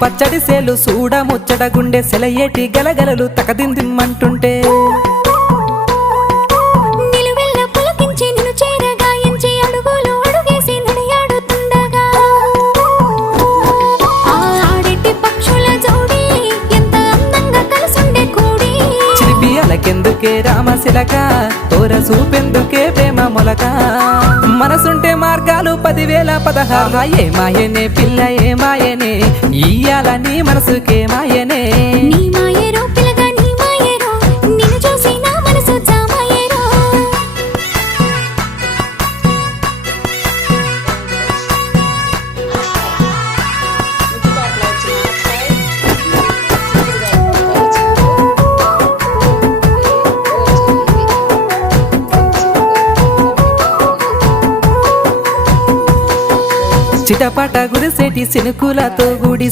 పచ్చడి సేలు సూడ ముచ్చట గుండె సెలయేటి గలగలలు తకదిందిమ్మంటుంటే నిలువెల్ల పులకించి నిన్ను చేరగాయించి అడుగులు అడుగేసి నడియాడుతుండగా ఆడెట్టి పక్షుల జోడి ఎంత అందంగా కలుసుండే కూడి చిలిపి అలకెందుకే రామశిలక తోర సూపెందుకే ప్రేమ మొలక మనసుంటే మార్గాలు 10,016 ఏ మాయనే పిల్ల ఏ మాయనే ఇయ్యాల నీ మనసుకే మాయనే నీ మాయేరో పిల్లగా నీ మాయేరో నిన్ను చూసి నా మనసు జామాయేరో చిటపట గురిసేటి సినుకులతో గుడి